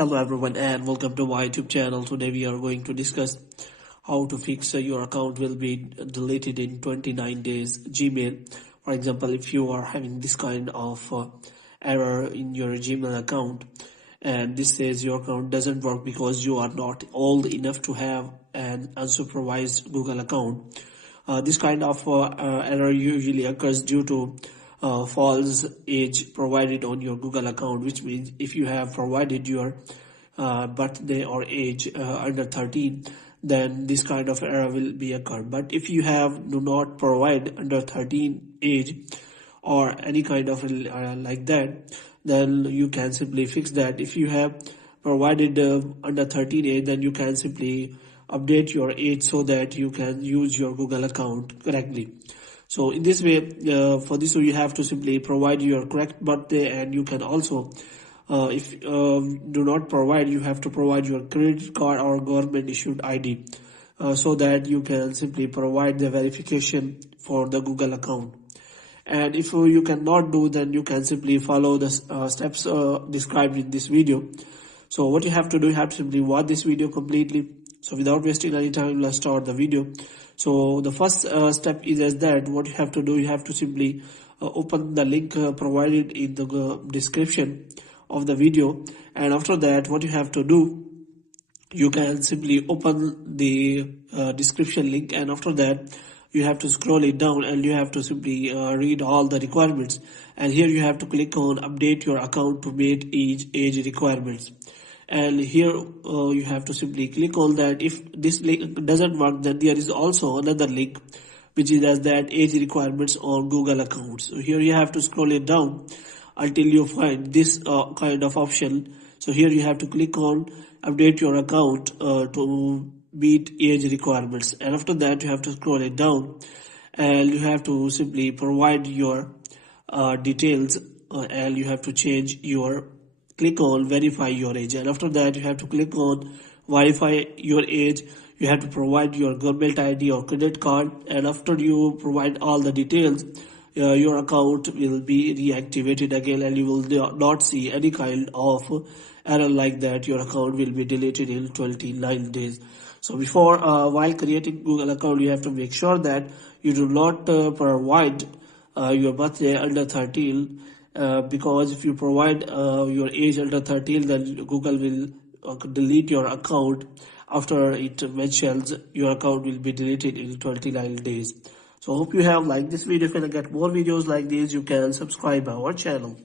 Hello everyone and welcome to my YouTube channel. Today we are going to discuss how to fix your account will be deleted in 29 days Gmail. For example, if you are having this kind of error in your Gmail account and this says your account doesn't work because you are not old enough to have an unsupervised Google account. This kind of error usually occurs due to false age provided on your Google account, which means if you have provided your birthday or age under 13, then this kind of error will be occurred. But if you do not provide under 13 age or any kind of like that, then you can simply fix that. If you have provided under 13 age, then you can simply update your age so that you can use your Google account correctly. So in this way, for this you have to simply provide your correct birthday, and you can also if do not provide, you have to provide your credit card or government issued ID so that you can simply provide the verification for the Google account. And if you cannot do, then you can simply follow the steps described in this video. So what you have to do, you have to simply watch this video completely. So without wasting any time, let's start the video. So the first step is as that what you have to do, you have to simply open the link provided in the description of the video, and after that what you have to do, you can simply open the description link, and after that you have to scroll it down and you have to simply read all the requirements, and here you have to click on update your account to meet age requirements. And here you have to simply click on that. If this link doesn't work, then there is also another link which is as that age requirements on Google accounts. So here you have to scroll it down until you find this kind of option. So here you have to click on update your account to meet age requirements, and after that you have to scroll it down and you have to simply provide your details and you have to change your click on verify your age, and after that you have to click on verify your age. You have to provide your government ID or credit card, and after you provide all the details, your account will be reactivated again and you will not see any kind of error like that. Your account will be deleted in 29 days. So before while creating Google account, you have to make sure that you do not provide your birthday under 13 because if you provide your age under 13, then Google will delete your account after it mentions your account will be deleted in 29 days. So hope you have liked this video. If you want to get more videos like this, you can subscribe our channel.